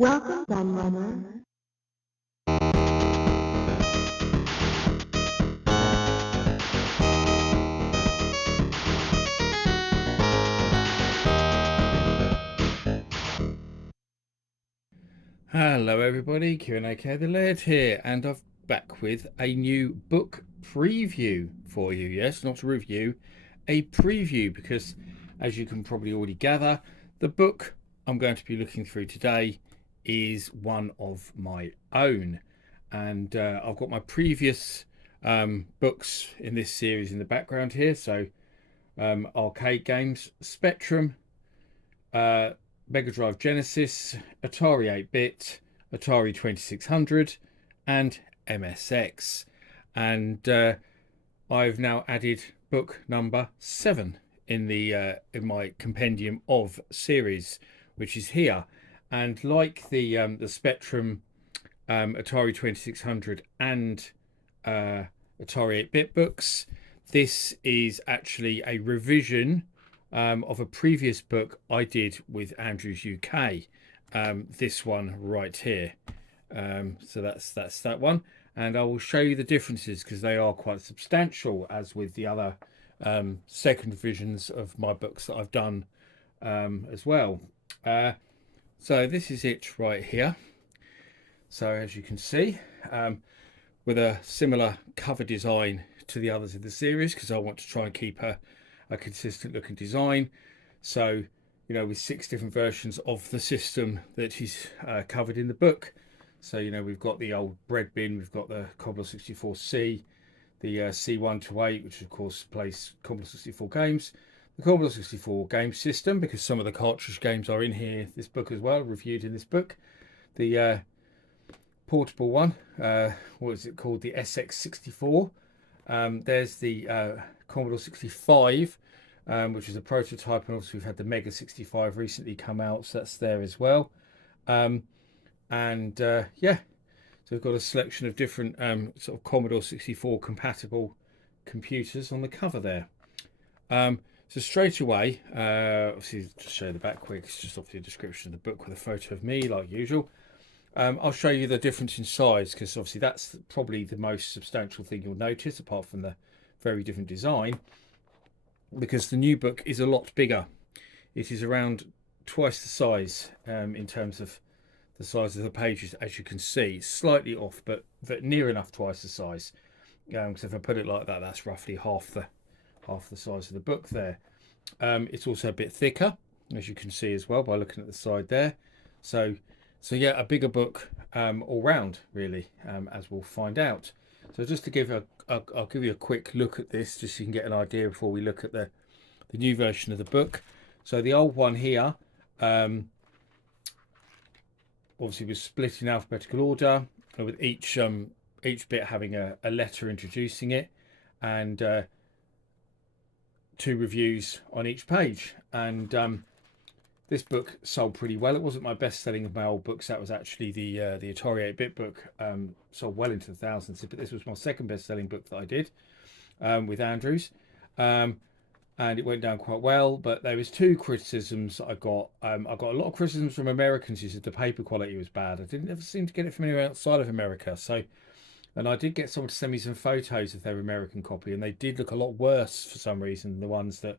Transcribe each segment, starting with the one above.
Welcome, Gunrunner. Hello everybody, Q&A the Laird here, and I'm back with a new book preview for you. Yes, not a review, a preview, because as you can probably already gather, the book I'm going to be looking through today is one of my own. And I've got my previous books in this series in the background here. So arcade games, Spectrum, uh, Mega Drive Genesis, Atari 8-bit, Atari 2600, and MSX. And I've now added book number 7 in my Compendium of series, which is here. And like the Spectrum, Atari 2600, and Atari 8-bit books, this is actually a revision of a previous book I did with Andrews UK. This one right here. So that's that one, and I will show you the differences because they are quite substantial, as with the other second revisions of my books that I've done as well. So this is it right here. So as you can see, with a similar cover design to the others in the series, because I want to try and keep a consistent looking design. So, you know, with 6 different versions of the system that is covered in the book. So, you know, we've got the old bread bin, we've got the Commodore 64C, the C1 to 8, which of course plays Commodore 64 games, the Commodore 64 game system, because some of the cartridge games are in here, this book as well, reviewed in this book. The portable one, what is it called? The SX64. There's the Commodore 65, which is a prototype, and obviously we've had the Mega 65 recently come out, so that's there as well. And yeah, so we've got a selection of different sort of Commodore 64 compatible computers on the cover there. So straight away, obviously just show the back quick, it's just obviously a description of the book with a photo of me like usual. I'll show you the difference in size, because obviously that's probably the most substantial thing you'll notice, apart from the very different design, because the new book is a lot bigger. It is around twice the size in terms of the size of the pages. As you can see, it's slightly off, but near enough twice the size. Because if I put it like that, that's roughly half the size of the book there. It's also a bit thicker, as you can see as well by looking at the side there. So yeah, a bigger book all round, really, as we'll find out. So just to give I'll give you a quick look at this, just so you can get an idea before we look at the new version of the book. So the old one here, obviously was split in alphabetical order, with each bit having a letter introducing it, and 2 reviews on each page. And this book sold pretty well. It wasn't my best selling of my old books. That was actually the Atari 8-bit book. Sold well into the thousands. But this was my second best selling book that I did with Andrews. And it went down quite well. But there was 2 criticisms I got. I got a lot of criticisms from Americans who said the paper quality was bad. I didn't ever seem to get it from anywhere outside of America. And I did get someone to send me some photos of their American copy, and they did look a lot worse for some reason than the ones that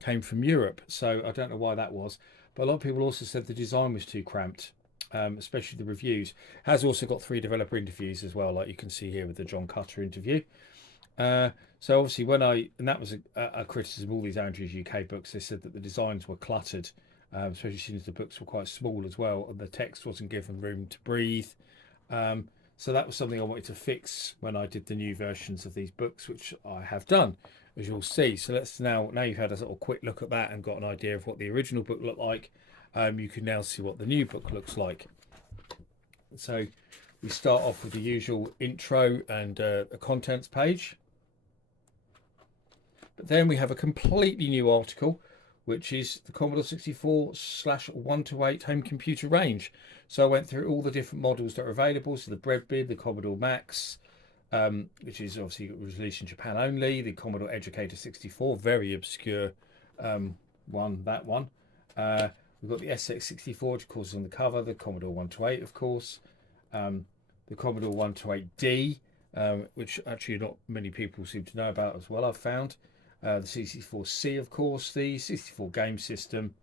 came from Europe. So I don't know why that was, but a lot of people also said the design was too cramped, especially the reviews. It has also got 3 developer interviews as well, like you can see here with the John Cutter interview. So obviously and that was a criticism of all these Andrews UK books. They said that the designs were cluttered, especially since the books were quite small as well, and the text wasn't given room to breathe. So that was something I wanted to fix when I did the new versions of these books, which I have done, as you'll see. So let's now you've had a sort of quick look at that and got an idea of what the original book looked like, you can now see what the new book looks like. So we start off with the usual intro and a contents page. But then we have a completely new article, which is the Commodore 64/128 home computer range. So I went through all the different models that are available. So the Breadbid, the Commodore Max, which is obviously released in Japan only, the Commodore Educator 64, very obscure one, that one. We've We've got the SX64, which of course is on the cover, the Commodore 128, of course, the Commodore 128D, which actually not many people seem to know about as well, I've found. The C64C, of course, the 64 game system,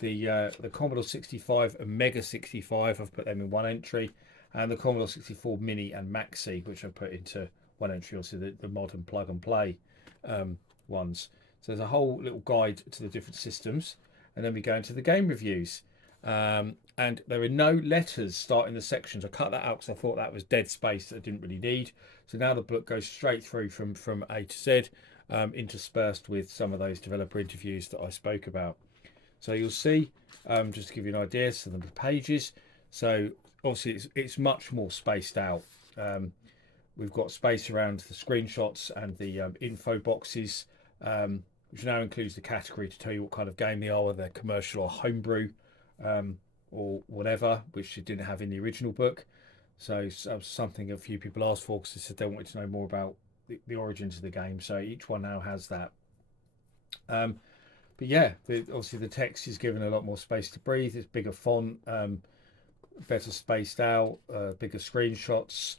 the Commodore 65 and Mega 65, I've put them in one entry, and the Commodore 64 Mini and Maxi, which I've put into one entry, also the modern plug and play ones. So there's a whole little guide to the different systems, and then we go into the game reviews. And there are no letters starting the sections. I cut that out because I thought that was dead space that I didn't really need. So now the book goes straight through from A to Z, interspersed with some of those developer interviews that I spoke about. So you'll see, just to give you an idea, some of the pages. So obviously it's much more spaced out. We've got space around the screenshots and the info boxes, which now includes the category to tell you what kind of game they are, whether they're commercial or homebrew, or whatever, which it didn't have in the original book. So something a few people asked for because they said they wanted to know more about the origins of the game. So each one now has that. But yeah, obviously the text is given a lot more space to breathe. It's bigger font, better spaced out, bigger screenshots.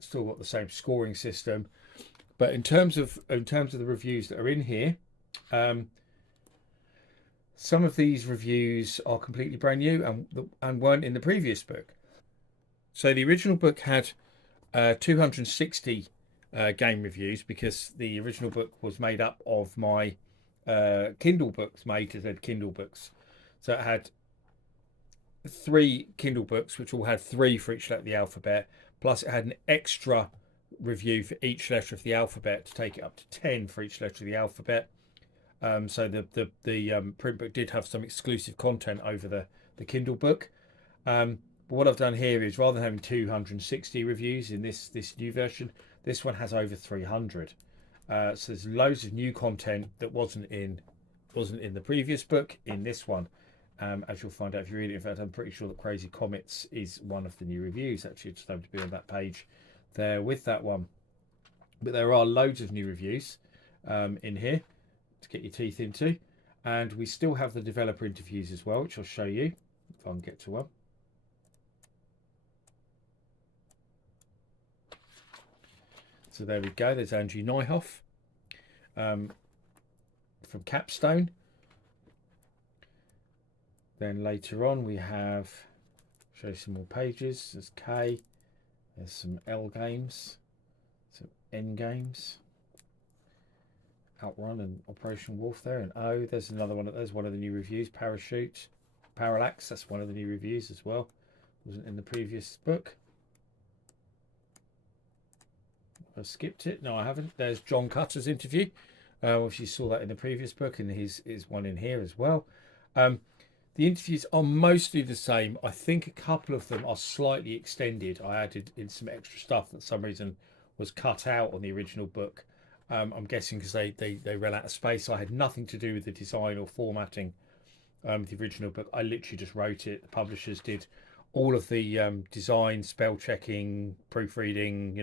Still got the same scoring system. But in terms of the reviews that are in here, some of these reviews are completely brand new and weren't in the previous book. So the original book had 260 game reviews because the original book was made up of my Kindle books, my A to Z Kindle books. So it had 3 Kindle books, which all had 3 for each letter of the alphabet, plus it had an extra review for each letter of the alphabet to take it up to 10 for each letter of the alphabet. So the print book did have some exclusive content over the Kindle book. But what I've done here is, rather than having 260 reviews in this new version, this one has over 300. So there's loads of new content that wasn't in the previous book in this one. As you'll find out if you read it. In fact, I'm pretty sure that Crazy Comets is one of the new reviews. Actually, it's just to be on that page there with that one. But there are loads of new reviews in here to get your teeth into. And we still have the developer interviews as well, which I'll show you if I can get to one. So there we go. There's Andrew Neuhoff from Capstone. Then later on we have, show you some more pages. There's K. There's some L games, some N games, Outrun and Operation Warfare, and O. There's another one. There's one of the new reviews. Parachute, Parallax. That's one of the new reviews as well. Wasn't in the previous book. I skipped it. No, I haven't. There's John Cutter's interview. If you saw that in the previous book, and his one in here as well. The interviews are mostly the same. I think a couple of them are slightly extended. I added in some extra stuff that for some reason was cut out on the original book. I'm guessing because they ran out of space. I had nothing to do with the design or formatting of the original book. I literally just wrote it. The publishers did all of the design, spell checking, proofreading,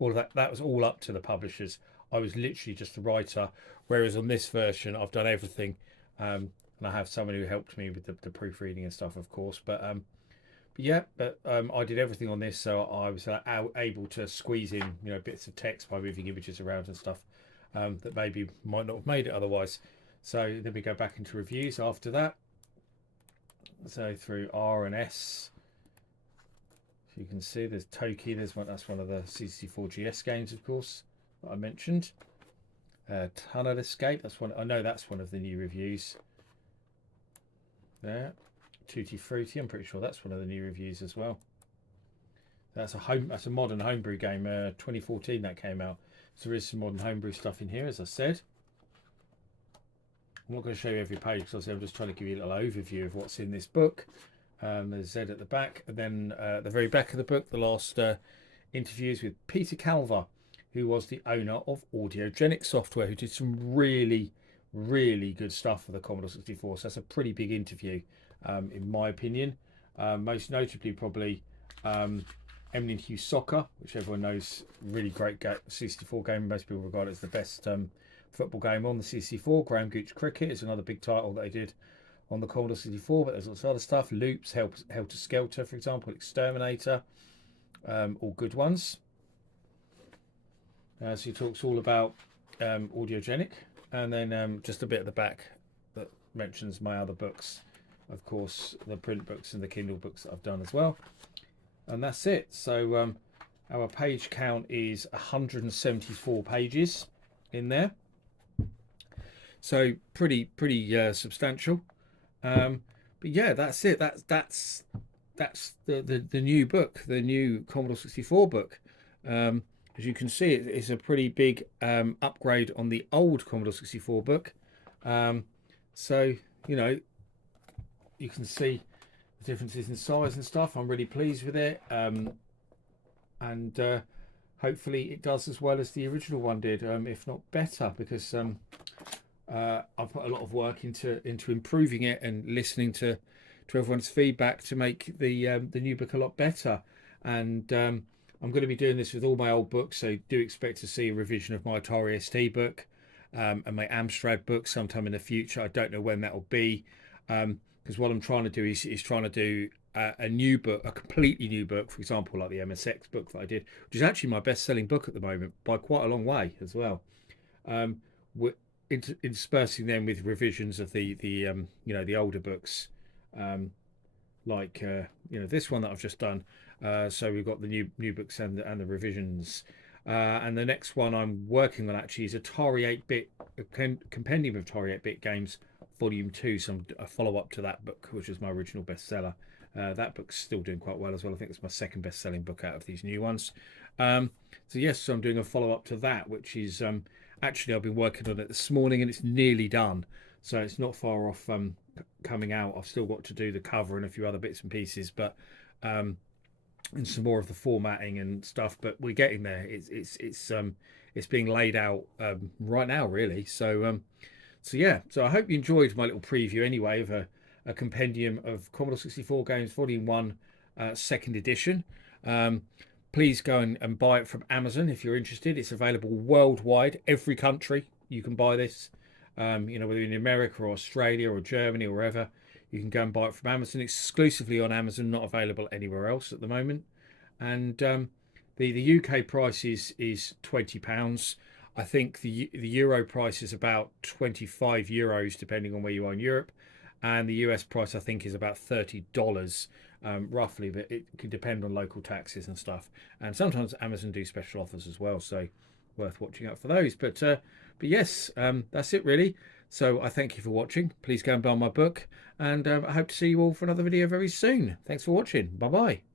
all of that. That was all up to the publishers. I was literally just the writer. Whereas on this version, I've done everything. And I have someone who helped me with the proofreading and stuff, of course. But I did everything on this, so I was able to squeeze in, bits of text by moving images around and stuff that maybe might not have made it otherwise. So then we go back into reviews after that. So through R and S, so you can see there's Toki. That's one of the C64GS games, of course, that I mentioned. Tunnel Escape. That's one. I know that's one of the new reviews. There, Tutti Frutti. I'm pretty sure that's one of the new reviews as well. That's a modern homebrew game. 2014 that came out. So there is some modern homebrew stuff in here, as I said. I'm not going to show you every page because I'm just trying to give you a little overview of what's in this book. There's Z at the back, and then at the very back of the book, the last interviews with Peter Calver, who was the owner of Audiogenic Software, who did some really good stuff for the Commodore 64. So that's a pretty big interview, in my opinion. Most notably, probably Emlyn Hughes Soccer, which everyone knows, really great 64 game. Most people regard it as the best football game on the 64. Graham Gooch Cricket is another big title that I did on the Commodore 64, but there's lots of other stuff. Loops, Helter Skelter, for example, Exterminator, all good ones. So he talks all about audiogenic, and then just a bit at the back that mentions my other books, of course, the print books and the Kindle books that I've done as well. And that's it. So our page count is 174 pages in there, so pretty substantial. But yeah, that's it. That's the new book, the new Commodore 64 book. As you can see, it's a pretty big upgrade on the old Commodore 64 book. So you know, you can see the differences in size and stuff. I'm really pleased with it, and hopefully it does as well as the original one did, if not better, because I've put a lot of work into improving it and listening to everyone's feedback to make the new book a lot better. And I'm going to be doing this with all my old books, so do expect to see a revision of my Atari ST book and my Amstrad book sometime in the future. I don't know when that will be, because what I'm trying to do is trying to do a new book, a completely new book, for example, like the MSX book that I did, which is actually my best-selling book at the moment by quite a long way as well. We're interspersing them with revisions of the you know, the older books, like you know, this one that I've just done. So we've got the new books and the revisions. And the next one I'm working on actually is Atari 8-bit, Compendium of Atari 8-bit Games, Volume 2, so a follow-up to that book, which was my original bestseller. That book's still doing quite well as well. I think it's my second best-selling book out of these new ones. So yes, so I'm doing a follow-up to that, which is actually, I've been working on it this morning and it's nearly done. So it's not far off coming out. I've still got to do the cover and a few other bits and pieces, but and some more of the formatting and stuff. But we're getting there. It's being laid out right now, really. So yeah. So I hope you enjoyed my little preview anyway of a compendium of Commodore 64 games, Volume 1, second edition. Please go and buy it from Amazon if you're interested. It's available worldwide, every country you can buy this. You know, whether in America or Australia or Germany or wherever, you can go and buy it from Amazon. Exclusively on Amazon, not available anywhere else at the moment. And the UK price is £20. I think the euro price is about €25, depending on where you are in Europe, and the US price I think is about $30. Roughly, but it can depend on local taxes and stuff. And sometimes Amazon do special offers as well, so worth watching out for those. But yes, that's it really. So I thank you for watching. Please go and buy my book, and I hope to see you all for another video very soon. Thanks for watching. Bye bye.